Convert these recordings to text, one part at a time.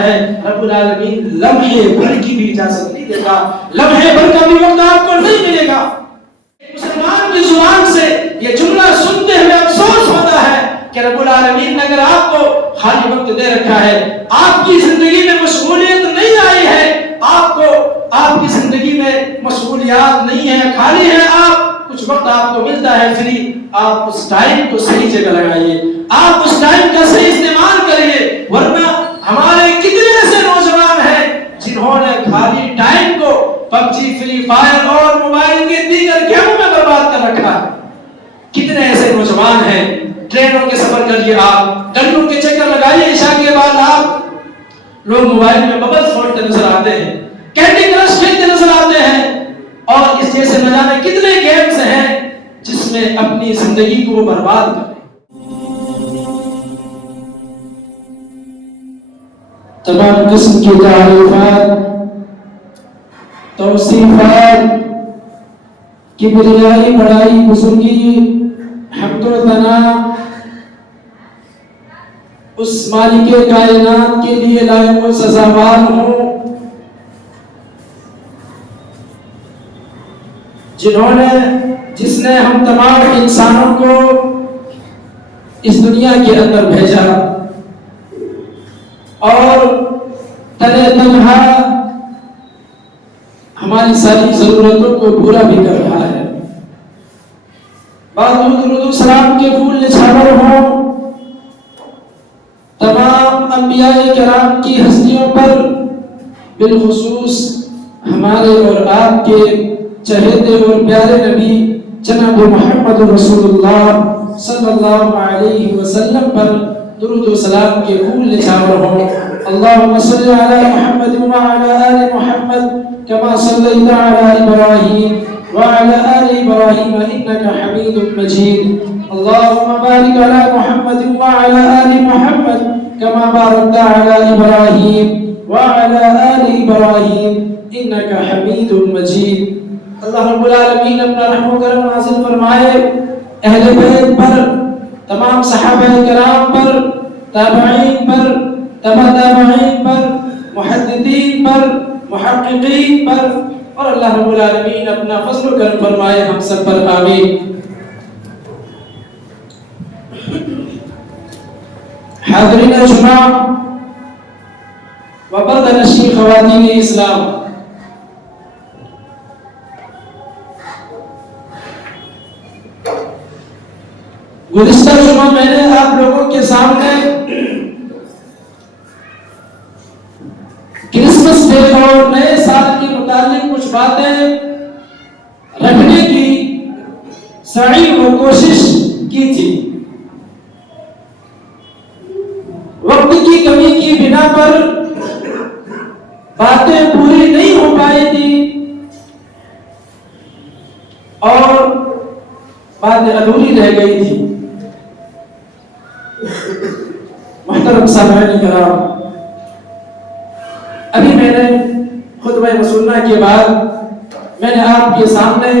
چاہتا ہے رب العالمین لمحے بھر کی بھی اجازت نہیں دیتا، لمحے بھر کا بھی وقت آپ کو نہیں ملے گا۔ مسلمان کی زبان سے یہ جملہ سنتے ہوئے افسوس ہوتا ہے کہ رب العالمین نے اگر آپ کو خالی وقت دے رکھا ہے، آپ کی زندگی میں مشغولیت نہیں آئی ہے، آپ کی زندگی میں مشغولیات نہیں ہے، خالی ہے، آپ کچھ وقت آپ کو ملتا ہے فری، آپ اس ٹائم کو صحیح جگہ لگائیے، آپ اس ٹائم کا صحیح استعمال کریے، ورنہ ہمارے کتنے ایسے نوجوان ہیں جنہوں نے خالی ٹائم کو پب جی، فری فائر اور موبائل کے دیگر گیموں میں برباد کر رکھا ہے۔ کتنے ایسے نوجوان ہیں، ٹرینوں کے سفر کریے، آپ گھنٹوں کے چکر لگائیے، عشاء کے بعد آپ لوگ موبائل میں ببل فولتے نظر آتے ہیں، کینڈی کرش کھیلتے نظر آتے ہیں، اور اس جیسے نہ جانے کتنے گیمز ہیں جس میں اپنی زندگی کو برباد کریں۔ تمام قسم کی تعریفات، توصیفات، کبریائی، بڑائی، بزرگی، حمد و ثنا اس مالک کائنات کے لیے لائق و سزاوار ہوں جس نے ہم تمام انسانوں کو اس دنیا کے اندر بھیجا اور تنہا ہماری ساری ضرورتوں کو پورا بھی کر رہا ہے۔ درود و سلام کے پھول نچھاور ہوں تمام انبیاء کرام کی ہستیوں پر، بالخصوص ہمارے اور آپ کے چہیتے اور پیارے نبی جناب محمد رسول اللہ صلی اللہ علیہ وسلم پر درود و سلام کے پھول نچھاور ہوں۔ اللہم صلی علی محمد وعلی آل محمد کما صلیت علی ابراہیم وعلی آل ابراہیم انکا حمید مجید۔ اللہم بارک علی محمد وعلی آل محمد کما بارکت علی ابراہیم وعلی آل ابراہیم انکا حمید مجید۔ اللہ رب العالمین اپنا رحم و کرم نازل فرمائے اہل بیت پر، تمام صحابہ کرام پر، تابعین پر، تبع تابعین پر، محدثین پر، محققین پر، اور اللہ رب العالمین اپنا فضل و کرم فرمائے ہم سب پر، آمین۔ حاضرین جمعہ و پردہ نشین خواتین اسلام، گزشتہ جمعہ میں نے آپ لوگوں کے سامنے کرسمس ڈے اور نئے سال کے متعلق کچھ باتیں رکھنے کی سعی و کوشش کی تھی۔ وقت کی کمی کی بنا پر باتیں پوری نہیں ہو پائی تھی اور باتیں ادھوری رہ گئی تھی۔ محترم سامعین کرام، ابھی میں نے خطبہ مسنہ کے بعد میں نے آپ کے سامنے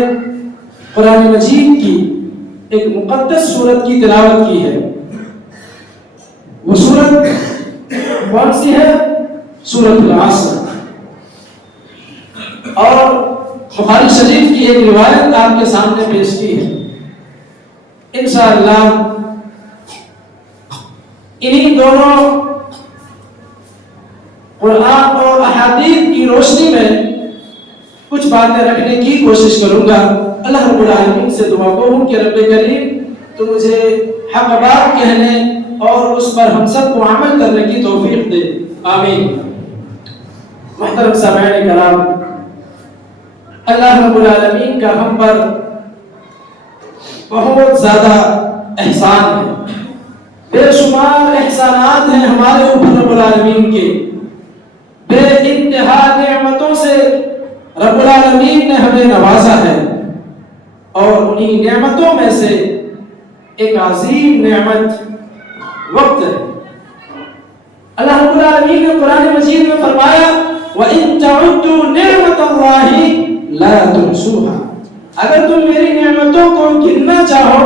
قرآن مجید کی ایک مقدس سورت کی تلاوت کی ہے۔ وہ سورت کون سی ہے؟ سورۃ العصر، اور بخاری شریف کی ایک روایت آپ کے سامنے پیش کی ہے۔ انشاءاللہ انہی دونوں قرآن اور احادیث کی روشنی میں کچھ باتیں رکھنے کی کوشش کروں گا۔ اللہ رب العالمین سے دعا کروں کہ رب کریم تو مجھے حق بات کہنے اور اس پر ہم سب کو عمل کرنے کی توفیق دے، آمین۔ محترم سامعین کرام، اللہ رب العالمین کا ہم پر بہت زیادہ احسان ہے، بے شمار احسانات ہیں ہمارے اوپر رب العالمین کے، بے انتہا نعمتوں سے رب العالمین نے ہمیں نوازا ہے، اور انہی نعمتوں میں سے ایک عظیم نعمت وقت ہے۔ اللہ رب العالمین نے قرآن مجید میں فرمایا وَإِن تَعُدُّوا نِعْمَةَ اللَّهِ لَا تُحْصُوهَا، اگر تم میری نعمتوں کو گننا چاہو،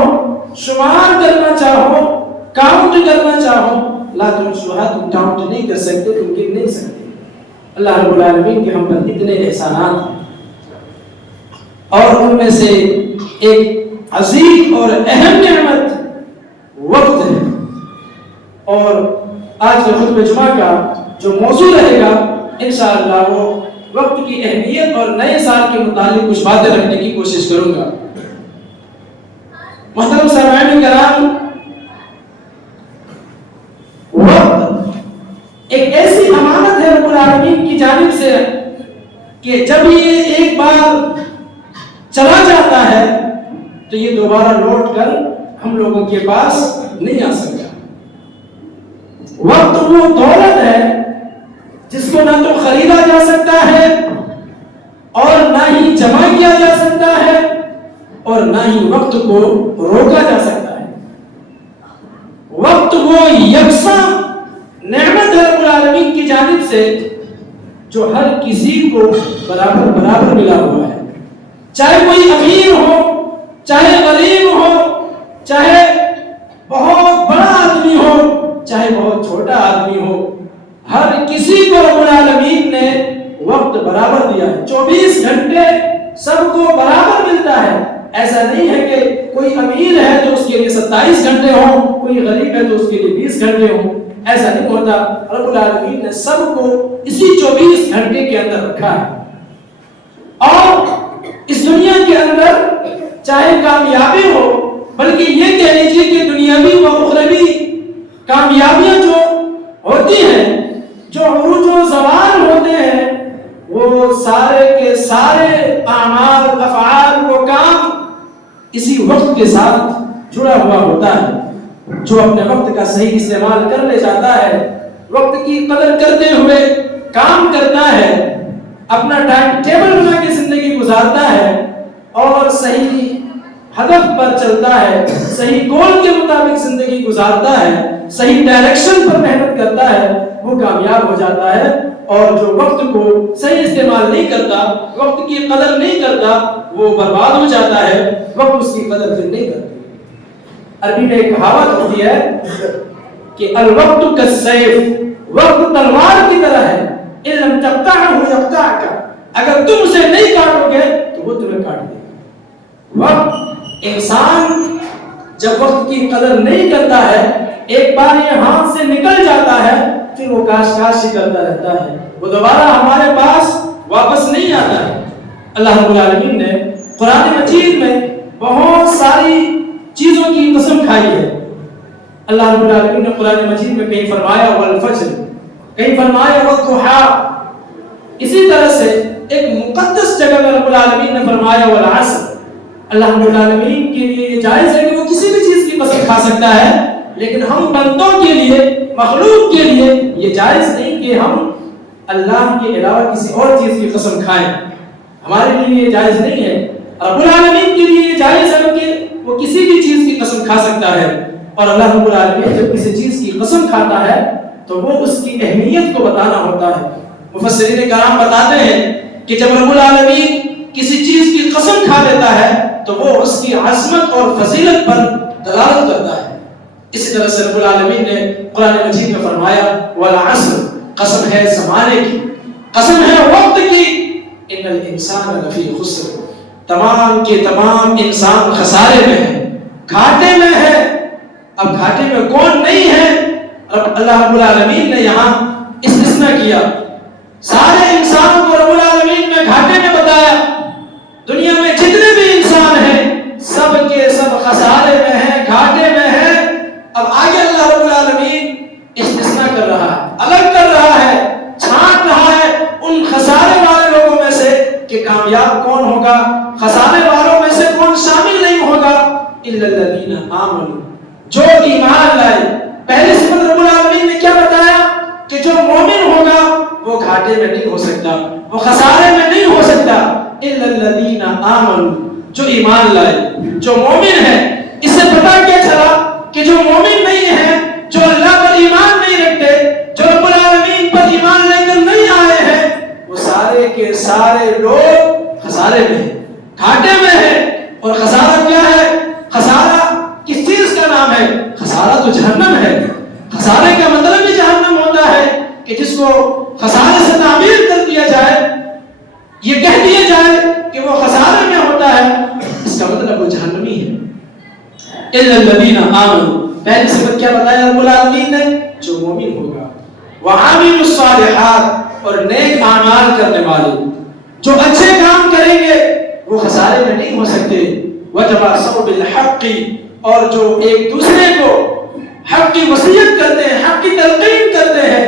شمار کرنا چاہو، کاؤنٹ کرنا چاہو لا تحصوها، تم کاؤنٹ نہیں کر سکتے، تم گن نہیں سکتے۔ اللہ رب العالمین کے ہم پر اتنے احسانات ہیں، اور ان میں سے ایک عظیم اور اہم نعمت وقت ہے۔ اور آج کے خطبہ جمعہ کا جو موضوع رہے گا انشاءاللہ وہ وقت کی اہمیت اور نئے سال کے متعلق کچھ باتیں رکھنے کی کوشش کروں گا۔ محترم سامعین کرام، وقت ایک ایسی امانت ہے رب العالمین کی جانب سے کہ جب یہ ایک بار چلا جاتا ہے تو یہ دوبارہ لوٹ کر ہم لوگوں کے پاس نہیں آ سکتا۔ وقت وہ دولت ہے جس کو نہ تو خریدا جا سکتا ہے اور نہ ہی جمع کیا جا سکتا ہے اور نہ ہی وقت کو روکا جا سکتا ہے۔ وقت وہ یکساں نعمت ہے رب العالمین کی جانب سے جو ہر کسی کو برابر برابر ملا ہوا ہے، چاہے کوئی امیر ہو، چاہے غریب ہو، چاہے بہت بڑا آدمی ہو، چاہے بہت چھوٹا آدمی ہو، ہر کسی کو رب العالمین نے وقت برابر دیا ہے۔ 24 گھنٹے سب کو برابر ملتا ہے۔ ایسا نہیں ہے کہ کوئی امیر ہے تو اس کے لیے 27 گھنٹے ہوں، کوئی غریب ہے تو اس کے لیے 20 گھنٹے ہوں، ایسا نہیں ہوتا۔ رب العالمین نے سب کو اسی 24 گھنٹے کے اندر رکھا ہے۔ اور اس دنیا کے اندر چاہے کامیابی ہو، بلکہ یہ کہہ لیجیے کہ دنیاوی و اخروی کامیابیاں جو ہوتی ہیں، جو عروج و زوال ہوتے ہیں، وہ سارے کے سارے اعمال، افعال، وہ کام اسی وقت کے ساتھ جڑا ہوا ہوتا ہے۔ جو اپنے وقت کا صحیح استعمال کر لے جاتا ہے، وقت کی قدر کرتے ہوئے کام کرتا ہے، اپنا ٹائم ٹیبل بنا کے زندگی گزارتا ہے اور صحیح ہدف پر چلتا ہے، صحیح گول کے مطابق زندگی گزارتا ہے، صحیح ڈائریکشن پر محنت کرتا ہے، وہ کامیاب ہو جاتا ہے۔ اور جو وقت کو صحیح استعمال نہیں کرتا، وقت کی قدر نہیں کرتا، وہ برباد ہو جاتا ہے، وقت اس کی قدر پھر نہیں کرتا۔ عربی میں ایک کہاوت ہوتی ہے کہ الوقت کالسیف، وقت تلوار کی طرح ہے، ان لم تقطعه يقطعك، اگر تم اسے نہیں کاٹو گے تو وہ تمہیں کاٹ دے گا۔ وقت، انسان جب وقت کی قدر نہیں کرتا ہے، ایک بار یہ ہاتھ سے نکل جاتا ہے، پھر وہ کاش کاش ہی کرتا رہتا ہے، وہ دوبارہ ہمارے پاس واپس نہیں آتا ہے۔ اللہ رب العالمین نے قرآن مجید میں بہت ساری چیزوں کی قسم کھائی ہے۔ اللہ رب العالمین نے قرآن مجید میں کہیں فرمایا والفجر، کہیں فرمایا والضحیٰ، اسی طرح سے ایک مقدس جگہ میں رب العالمین نے فرمایا والعصر۔ اللہ رب العالمین کے لیے یہ جائز ہے کہ وہ کسی بھی چیز کی قسم کھا سکتا ہے، لیکن ہم بندوں کے لیے، مخلوق کے لیے یہ جائز نہیں کہ ہم اللہ کے علاوہ کسی اور چیز کی قسم کھائیں۔ ہمارے لیے یہ جائز نہیں ہے، رب العالمین کے لیے یہ جائز ہے کہ وہ کسی بھی چیز کی قسم کھا سکتا ہے۔ اور اللہ رب العالمین جب کسی چیز کی قسم کھاتا ہے تو وہ اس کی اہمیت کو بتانا ہوتا ہے۔ مفسرین کرام بتاتے ہیں کہ جب رب العالمین کسی چیز کی قسم کھا لیتا ہے تو وہ اس کی عظمت اور فضیلت پر دلالت کرتا ہے۔ اسی طرح سے رب العالمین نے قرآن مجید میں فرمایا والعصر، قسم ہے زمانے کی، قسم ہے وقت کی، ان الانسان لفی خسر، تمام کے تمام انسان خسارے میں ہے، گھاٹے میں ہے۔ اب گھاٹے میں کون نہیں ہے؟ اللہ رب العالمین نے یہاں استثناء کیا، سارے انسانوں کو رب العالمین نے گھاٹے میں بتایا۔ دنیا میں جتنے بھی انسان ہیں سب کے سب خسارے میں ہیں، گھاٹے میں ہیں۔ اب آگے اللہ رب العالمین استثناء کر رہا ہے، الگ کر رہا ہے، چھانٹ رہا ہے ان خسارے والے لوگوں میں سے کہ کامیاب کون ہوگا، خسارے والوں میں سے کون شامل نہیں ہوگا۔ الا الذین آمنوا، جو ایمان لائے۔ پہلے صفت رب العالمین نے کیا بتایا کہ جو مومن ہوگا وہ گھاٹے میں نہیں ہو سکتا، وہ خسارے میں نہیں ہو سکتا۔ الا الذین آمنوا، جو ایمان لائے، جو مومن ہے۔ اس سے پتہ کیا چلا کہ جو مومن نہیں ہے، جو اللہ پر ایمان نہیں رکھتے، جو رب العالمین پر ایمان لے کر نہیں آئے ہیں، وہ سارے کے سارے لوگ خسارے میں ہیں، گھاٹے میں ہیں۔ اور خسارہ کیا ہے؟ خسارہ کس چیز کا نام ہے؟ خسارہ تو جہنم ہے۔ خسارے کا مطلب کہ جس کو خسارے سے تعبیر کر دیا جائے، یہ کہہ دیا جائے کہ وہ خسارے میں ہوتا ہے، اس کا مطلب وہ جہنمی ہے۔ الا الذین آمنوا، پہلی صفت کیا بتایا رب العالمین نے؟ جو مومن ہوگا، وعاملوا الصالحات، اور نیک اعمال کرنے والے، جو اچھے کام کریں گے وہ خسارے میں نہیں ہو سکتے، وتواصوا بالحق، اور جو ایک دوسرے کو حق کی وصیت کرتے ہیں، حق کی تلقین کرتے ہیں،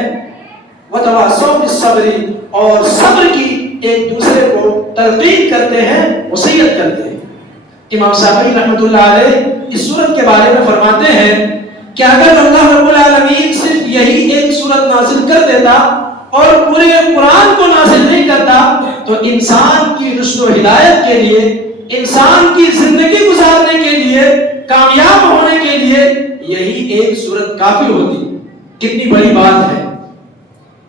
وتواصوا بالصبر، اور صبر کی ایک دوسرے کو تلقین کرتے ہیں، وصیت کرتے ہیں۔ امام شافعی رحمۃ اللہ علیہ اس سورت کے بارے میں فرماتے ہیں کہ اگر اللہ رب العالمین صرف یہی ایک سورت نازل کر دیتا اور پورے قرآن کو نازل نہیں کرتا تو انسان کی رشد و ہدایت کے لیے، انسان کی زندگی گزارنے کے لیے، کامیاب ہونے کے لیے یہی ایک سورت کافی ہوتی۔ کتنی بڑی بات ہے۔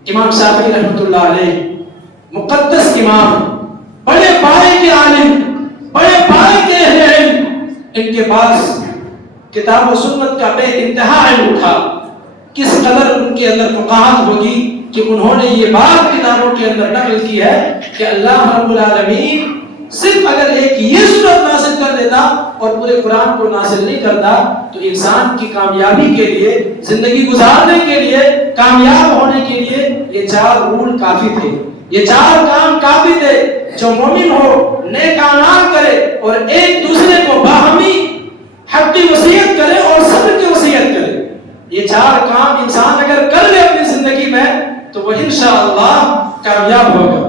امام شافعی رحمۃ اللہ علیہ مقدس امام، بڑے پائے کے عالم، بڑے پائے کے اہل علم، ان کے پاس کتاب و سنت کا بے انتہا علم تھا۔ کس قدر ان کے اندر فقاہت ہوگی کہ انہوں نے یہ بات کتابوں کے اندر نقل کی ہے کہ اللہ رب العالمین صرف اگر ایک یہ سورت نازل کر دیتا اور پورے قرآن کو نازل نہیں کرتا تو انسان کی کامیابی کے لیے، زندگی گزارنے کے لیے، کامیاب ہونے کے لیے یہ 4 رول کافی تھے، یہ 4 کام کافی تھے۔ جو مومن ہو، نیک اعمال کرے اور ایک دوسرے کو باہمی حق کی وصیت کرے اور صبر کی وصیت کرے، یہ 4 کام انسان اگر کر لے اپنی زندگی میں تو وہ انشاءاللہ کامیاب ہوگا۔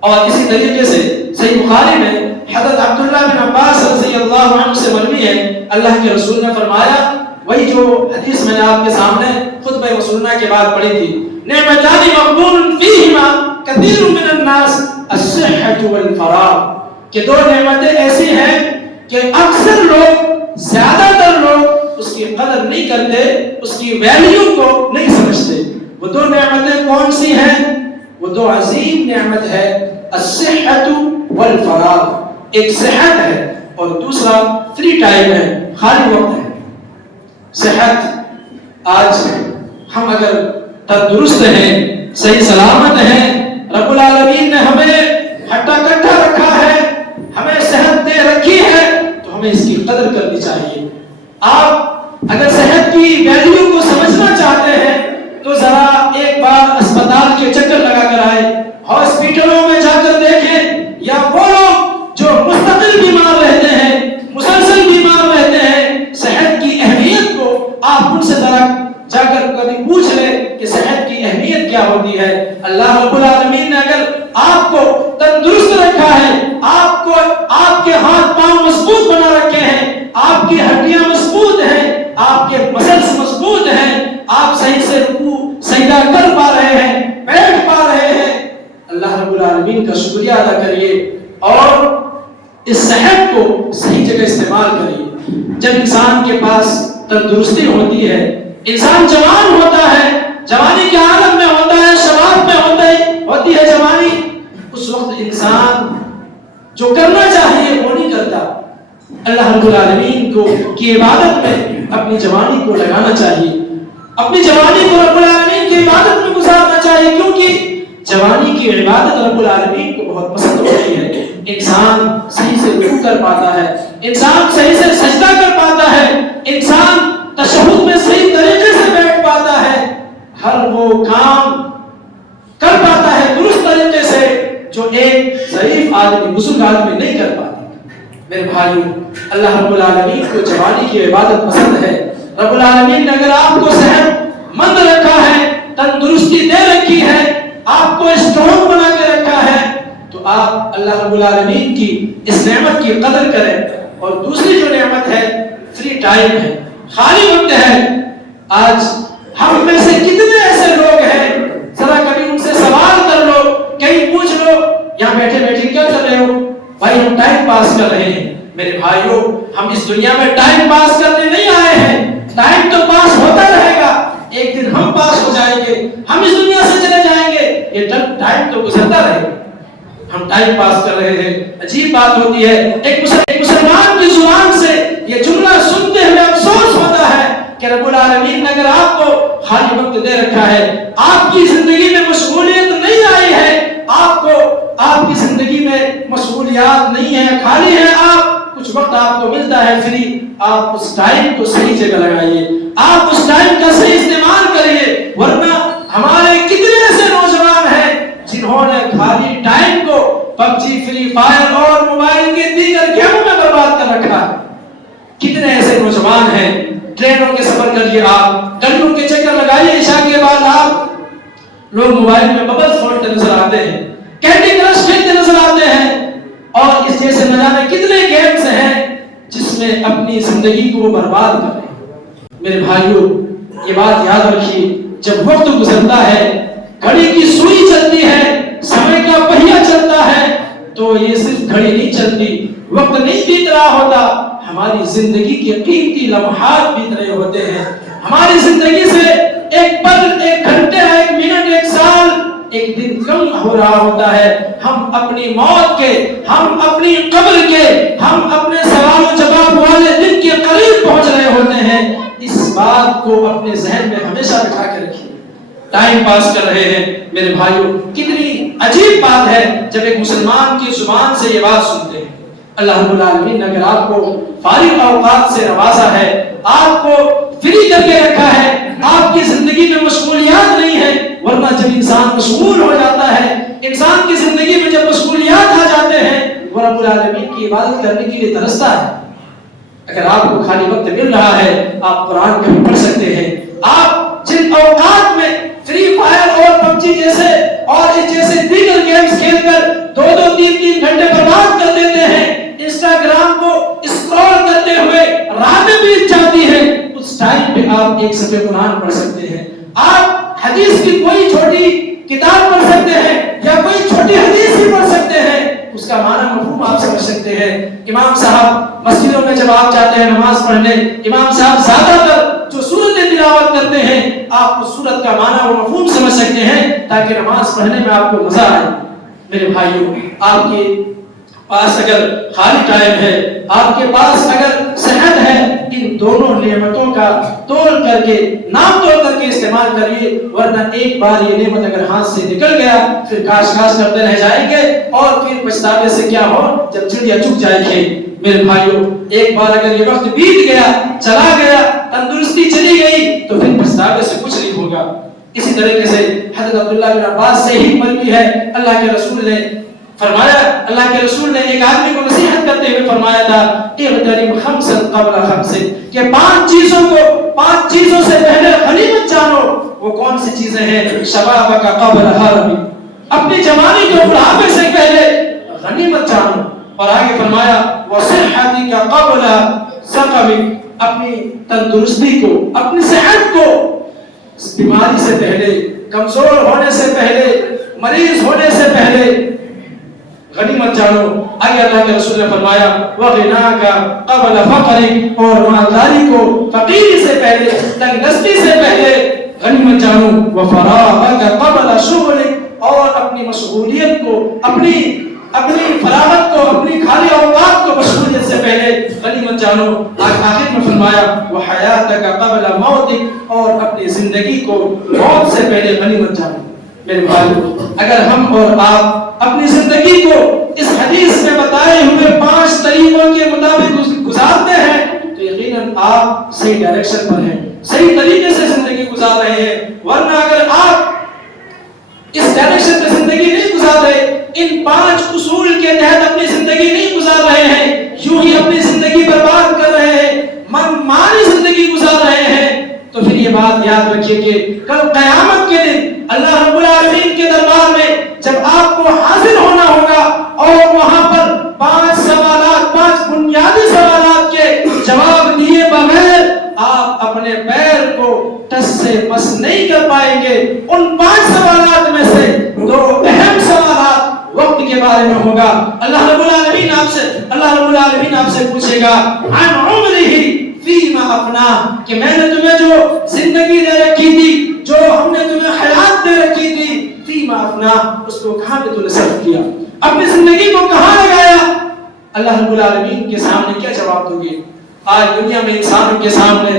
اور اسی طریقے سے صحیح بخاری میں حضرت عبداللہ بن عباس رضی اللہ عنہ سے مروی ہے، اللہ کے رسول نے فرمایا، وہی جو حدیث میں نے آپ کے سامنے خطبہ مسنونہ کے بعد پڑھی تھی، نعمتان مغبون فیہما کثیر من الناس الصحۃ والفراغ، کہ 2 نعمتیں ایسی ہیں کہ اکثر لوگ، زیادہ تر لوگ اس کی قدر نہیں کرتے، اس کی ویلیو کو نہیں سمجھتے۔ وہ 2 نعمتیں کون سی ہیں؟ وہ 2 عظیم نعمت ہے، الصحۃ والفراغ، ایک صحت ہے اور دوسرا فری ٹائم ہے، خالی وقت ہے۔ صحت، آج ہم اگر تندرست ہیں، صحیح سلامت ہیں، رب العالمین نے ہمیں ہٹا کٹا رکھا ہے، ہمیں صحت دے رکھی ہے تو ہمیں اس کی قدر کرنی چاہیے۔ آپ اگر صحت کی ویلیو کو سمجھنا چاہتے ہیں تو ذرا ایک بار اسپتال کے چکر لگا کر آئے، ہاسپٹلوں میں جا کر دیکھیں، یا وہ لوگ جو مستقل بیمار رہتے ہیں، مسلسل بیمار رہتے ہیں، صحت کی اہمیت کو آپ ان سے ذرا جا کر کبھی پوچھ لیں کہ صحت کی اہمیت کیا ہوتی ہے۔ اللہ رب العالمین نے اگر آپ کو تندرست رکھا ہے، آپ کو، آپ کے ہاتھ پاؤں مضبوط بنا رکھے ہیں، آپ کی ہڈیاں مضبوط ہیں، آپ کے مسلس مضبوط ہیں، آپ صحیح سے رکوع سجدہ کر پا رہے ہیں، بیٹھ پا رہے ہیں، اللہ رب العالمین کا شکریہ ادا کریے اور اس صحت کو صحیح جگہ استعمال کریے۔ جب انسان کے پاس تندرستی ہوتی ہے، انسان جوان ہوتا ہے، جوانی کے عالم میں ہوتا ہے، شباب میں ہوتی ہے جوانی، اس وقت انسان جو کرنا چاہیے وہ نہیں کرتا۔ اللہ رب العالمین کی عبادت میں اپنی جوانی کو لگانا چاہیے، اپنی جوانی کو رب العالمین کی عبادت میں گزارنا چاہیے، کیونکہ جوانی کی عبادت رب العالمین کو بہت پسند ہوتی ہے۔ انسان صحیح سے رکوع کر پاتا ہے، انسان صحیح سے سجدہ کر پاتا ہے، انسان تشہد میں صحیح طریقے سے بیٹھ پاتا ہے، ہر وہ کام کر پاتا ہے درست طریقے سے جو ایک ضعیف آدمی، بزرگ آدمی نہیں کر پاتا۔ میرے بھائیو، اللہ رب العالمین کو جوانی کی عبادت پسند ہے۔ رب العالمین نے اگر آپ کو صحت مند رکھا ہے، تندرستی دے رکھی ہے، آپ کو اسٹرانگ بنا کے رکھا ہے، تو آپ اللہ رب العالمین کی اس نعمت کی قدر کریں۔ اور دوسری جو نعمت ہے فری ٹائم ہے، خالی وقت ہے۔ آج ہم میں سے کتنے ایسے لوگ ہیں، ذرا کبھی ان سے سوال کر لو، کہیں پوچھ لو، یہاں بیٹھے بیٹھے کیا کر رہے ہو؟ بھائی ہم ٹائم پاس کر رہے ہیں۔ میرے بھائیوں، ہم اس دنیا میں ٹائم پاس کرنے نہیں آئے ہیں، ٹائم تو پاس ہوتا رہے گا، ایک دن ہم پاس ہو جائیں گے، ہم اس دنیا سے چلے جائیں گے، یہ ٹائم تو گزرتا رہے گا، ہم ٹائم پاس کر رہے ہیں۔ عجیب بات ہوتی ہے، ایک مسلمان کی زبان سے یہ جملہ سنتے ہوئے افسوس ہوتا ہے کہ رب العالمین نے اگر آپ کو خالی وقت دے رکھا ہے، آپ کی زندگی میں مشغولیت نہیں آئی ہے، آپ کو آپ کی زندگی میں مشغولیات نہیں ہے، خالی ہے، آپ کچھ وقت آپ کو ملتا ہے فری، آپ اس ٹائم کو صحیح جگہ لگائیے، آپ اس ٹائم کا صحیح استعمال کریے، ورنہ ہمارے کتنے ایسے نوجوان ہیں جنہوں نے خالی ٹائم کو PUBG، فری فائر اور موبائل کے دیگر گیموں میں برباد کر رکھا ہے۔ کتنے ایسے نوجوان ہیں، ٹرینوں کے سفر کریے، آپ گلیوں کے چکر لگائیے، عشاء کے بعد آپ لوگ موبائل میں ببلز کھولتے نظر آتے ہیں، کینڈی کرش کھیلتے نظر آتے ہیں، اور اس جیسے نہ جانے کتنے گیمز ہیں جس میں اپنی زندگی کو برباد کر رہے ہیں۔ میرے بھائیوں، یہ بات یاد رکھیے، جب وقت گزرتا ہے، گھڑی کی سوئی چلتی ہے، سمے کا پہیہ چلتا ہے، تو یہ صرف گھڑی نہیں چلتی، وقت نہیں بیت رہا ہوتا، ہماری زندگی کے قیمتی لمحات بیت رہے ہوتے ہیں۔ ہماری زندگی سے ایک پل، ایک گھنٹے، ایک منٹ، ایک سال، ایک دن کم ہو رہا ہوتا ہے۔ ہم اپنی موت کے، ہم اپنی قبر کے، ہم اپنے سوال و جواب والے دن کے قریب پہنچ رہے ہوتے ہیں۔ اس بات کو اپنے ذہن میں ہمیشہ بٹھا کے رکھیے۔ ٹائم پاس کر رہے ہیں میرے بھائیوں، کتنی عجیب بات ہے جب ایک مسلمان کی زبان سے یہ بات سنتے ہیں۔ اللہ رب العالمین نے اگر آپ کو فارغ اوقات سے نوازا ہے، آپ کو فری کر کے رکھا ہے، آپ کی زندگی میں مشغولیات نہیں ہے، ورنہ جب انسان مشغول ہو جاتا ہے، انسان کی زندگی میں جب مشغولیات آ جاتے ہیں، وہ رب العالمین کی عبادت کرنے کے لیے ترستا ہے۔ اگر آپ کو خالی وقت مل رہا ہے، آپ قرآن کبھی پڑھ سکتے ہیں۔ آپ جن اوقات میں فری فائر اور PUBG جیسے اور اس جیسے دیگر گیمز کھیل کر 2-3 گھنٹے برباد کر دیتے ہیں، انسٹاگرام کو اسکرول کرتے ہوئے راتیں بیت جاتی ہیں، اس ٹائم پہ آپ ایک صفحہ قرآن پڑھ سکتے ہیں، آپ حدیث کی کوئی چھوٹی کتاب پڑھ سکتے ہیں، یا کوئی چھوٹی حدیث بھی پڑھ سکتے ہیں، اس کا معنی مفہوم آپ سمجھ سکتے ہیں۔ امام صاحب مسجدوں میں جب آپ جاتے ہیں نماز پڑھنے، امام صاحب زیادہ تر جو سورتیں تلاوت کرتے ہیں، آپ اس سورت کا معنی و مفہوم سمجھ سکتے ہیں تاکہ نماز پڑھنے میں آپ کو مزہ آئے۔ میرے بھائیوں، آپ کے پاس اگر خالی ٹائم ہے، آپ کے پاس اگر صحت ہے، ان دونوں نعمتوں کا تول کر کے، نام تول کر کے استعمال کریے، ورنہ ایک بار یہ نعمت اگر ہاتھ سے نکل گیا، پھر کاش کاش کرتے رہ جائیں گے، اور پھر پچھتاوے سے کیا ہو جب چڑیا چگ جائے گی۔ میرے بھائیوں، ایک بار اگر یہ وقت بیت گیا، چلا گیا، تندرستی چلی گئی، تو پھر پچھتاوے سے کچھ نہیں ہوگا۔ اسی طریقے سے حضرت عبداللہ بن عباس سے ہی مروی ہے، اللہ کے رسول نے فرمایا، اللہ کے رسول نے ایک آدمی کو نصیحت کرتے ہوئے فرمایا تھا، اغتنم خمسا قبل خمس، کہ 5 چیزوں سے پہلے غنیمت جانو۔ وہ کون سی چیزیں ہیں؟ شبابک قبل حرم، اپنی جوانی کو بڑھاپے سے پہلے غنیمت جانو، اور آگے فرمایا وصحتک قبل سقمک، اپنی تندرستی کو، اپنی صحت کو بیماری سے پہلے، کمزور ہونے سے پہلے، مریض ہونے سے پہلے غنیمت جانو۔ آگے اللہ کے رسول نے فرمایا وغناک قبل فقرک، اور مالداری کو فقیری سے پہلے، تنگ دستی سے پہلے غنیمت جانو۔ وفراغک قبل شغلک، اور اپنی مشغولیت کو، اپنی فراغت کو، اپنی خالی اوقات کو مشغولیت سے پہلے غنیمت جانو۔ آخر میں فرمایا وحیاتک قبل موتک، اور اپنی زندگی کو موت سے پہلے غنیمت جانو۔ میرے بھائیو، اگر ہم اور آپ اپنی زندگی کو اس حدیث میں بتائے ہوئے 5 طریقوں کے مطابق گزارتے ہیں تو یقیناً آپ صحیح ڈائریکشن پر ہیں، صحیح طریقے سے زندگی گزار رہے ہیں۔ ورنہ اگر آپ اس ڈائریکشن میں زندگی نہیں گزار رہے، ان 5 اصول کے تحت اپنی زندگی نہیں گزار رہے ہیں، یوں ہی اپنی زندگی برباد کر رہے ہیں، من مانی زندگی گزار رہے ہیں، تو پھر یہ بات یاد رکھیے کہ کل قیامت کے دن اللہ رب العالمین کے دربار میں جب آپ کو حاضر ہونا ہوگا، اور وہاں پر 5 سوالات، 5 بنیادی سوالات کے جواب دیے بغیر آپ اپنے پیر کو ٹس سے مس نہیں کر پائیں گے۔ ان 5 سوالات میں سے 2 اہم سوالات وقت کے بارے میں ہوگا۔ اللہ رب العالمین آپ سے پوچھے گا عن عمرہ فیما افنا، کہ میں نے تمہیں جو زندگی دے رکھی تھی، جو ہم نے تمہیں حیات دے رکھی تھی، فیما افنا، اس کو کہاں پہ تو نے صرف کیا، اپنی زندگی کو کہاں لگایا؟ اللہ رب العالمین کے سامنے کیا جواب دو گے؟ آج دنیا میں انسانوں کے سامنے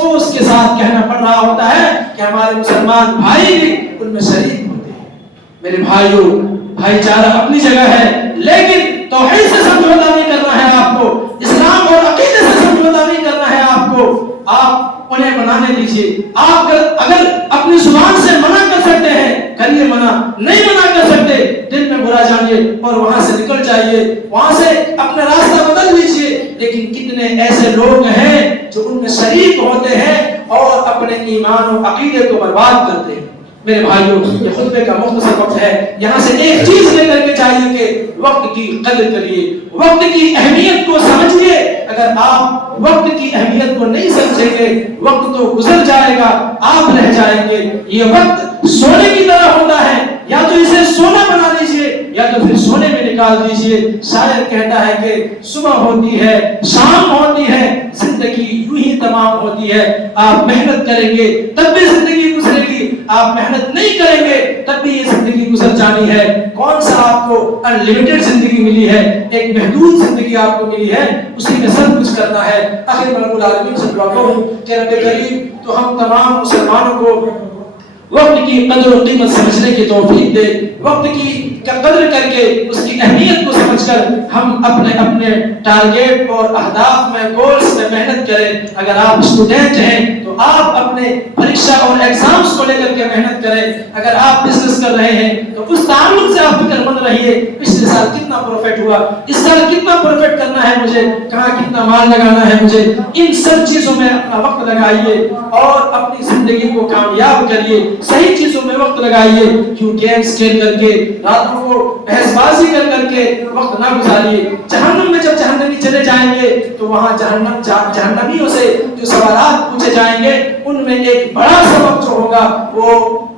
افسوس کے ساتھ کہنا پڑ رہا ہوتا ہے کہ ہمارے مسلمان بھائی بھی ان میں شریک ہوتے ہیں۔ میرے بھائیوں، بھائی چارہ اپنی جگہ ہے، لیکن توحید سے سمجھوتا نہیں کرنا ہے آپ کو، اسلام اور عقیدے سے سمجھوتا نہیں کرنا ہے آپ کو۔ آپ انہیں منانے دیجیے۔ آپ اگر اپنی زبان سے منع کر سکتے ہیں کریے منع، نہیں منع کر سکتے دل میں برا جانیے اور وہاں سے نکل جائیے، وہاں سے اپنا راستہ بدل لیجیے۔ لیکن کتنے ایسے لوگ ہیں جو ان میں شریک ہوتے ہیں اور اپنے ایمان و عقیدے کو برباد کرتے ہیں۔ میرے بھائیوں، یہ خطبے کا مختصر وقت ہے، یہاں سے ایک چیز لے کر کے چاہیے کہ وقت کی قدر کریے، وقت کی اہمیت کو سمجھیے۔ اگر آپ وقت کی اہمیت کو نہیں سمجھیں گے، وقت تو گزر جائے گا، آپ رہ جائیں گے۔ یہ وقت سونے کی طرح ہوتا ہے، یا تو اسے سونا بنا لیجیے یا تو پھر سونے میں نکال دیجیے۔ شاعر کہتا ہے کہ صبح ہوتی ہے، شام ہوتی ہے، زندگی یوں ہی تمام ہوتی ہے۔ آپ محنت کریں گے تب بھی زندگی گزرے گی، آپ محنت نہیں کریں گے تب بھی یہ زندگی گزر جانی ہے۔ کون سا آپ کو انلمیٹڈ زندگی ملی ہے؟ ایک محدود زندگی آپ کو ملی ہے، اسی میں سب کچھ کرنا ہے۔ آخر میں رب العالمین سے دعا کروں کہ رب کریم تو ہم تمام مسلمانوں کو وقت کی قدر و قیمت سمجھنے کی توفیق دے، وقت کی قدر کر کے اس کی اہمیت کو سمجھ کر ہم اپنے اپنے ٹارگیٹ اور اہداف میں، گولز میں محنت کریں۔ اگر آپ اسٹوڈنٹ ہیں تو آپ اپنے پریکشا اور ایگزامز کو لے کر کے محنت کریں۔ اگر آپ بزنس کر رہے ہیں تو اس تعلق سے آپ فکر مند رہیے، پچھلے سال کتنا پروفٹ ہوا، اس سال کتنا پروفٹ کرنا ہے مجھے، کہاں کتنا مال لگانا ہے مجھے۔ ان سب چیزوں میں اپنا وقت لگائیے اور اپنی زندگی کو کامیاب کریے۔ صحیح چیزوں میں وقت لگائیے، کیوں گیمز کھیل کر کے، راتوں کو بحث بازی کر کے وقت نہ گزاریے۔ جہنم میں جب جہنمی چلے جائیں گے تو وہاں جہنمیوں سے جو سوالات پوچھے جائیں گے ان میں ایک بڑا سبب جو ہوگا وہ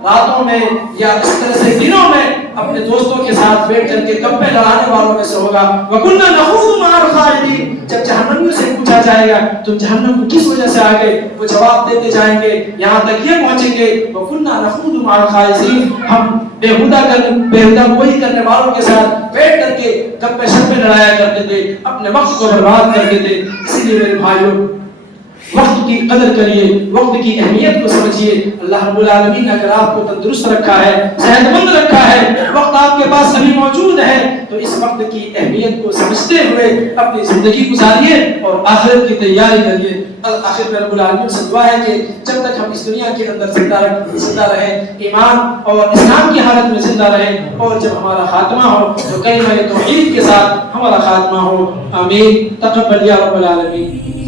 راتوں میں یا اس طرح سے دنوں میں اپنے دوستوں کے ساتھ بیٹھ کر کے گپے لڑانے والوں میں سے ہوگا۔ وَكُنَّا نَخُوضُ مَعَ الْخَائِضِينَ، جب جہنمیوں سے پوچھا جائے گا تم جہنم کو کس وجہ سے آ گئے، وہ جواب دیتے جائیں گے، یہاں تک یہ پہنچیں گے وَكُنَّا نَخُوضُ مَعَ الْخَائِضِينَ، ہم بےہودہ کوئی کرنے والوں کے ساتھ بیٹھ کر کے گپے شپے لڑایا کرتے تھے، اپنے وقت کو برباد کرتے تھے۔ اسی لیے میرے بھائیوں، وقت کی قدر کریے، وقت کی اہمیت کو سمجھیے۔ اللہ رب العالمین نے اگر آپ کو تندرست رکھا ہے، صحت مند رکھا ہے، وقت آپ کے پاس ابھی موجود ہے، تو اس وقت کی اہمیت کو سمجھتے ہوئے اپنی زندگی گزاریے اور آخرت کی تیاری کریے۔ آخر میں رب العالمین سے دعا ہے کہ جب تک ہم اس دنیا کے اندر زندہ رہیں، ایمان اور اسلام کی حالت میں زندہ رہیں، اور جب ہمارا خاتمہ ہو تو کلمہ توحید کے ساتھ ہمارا خاتمہ ہو۔ آمین۔ تقبل یا رب العالمین۔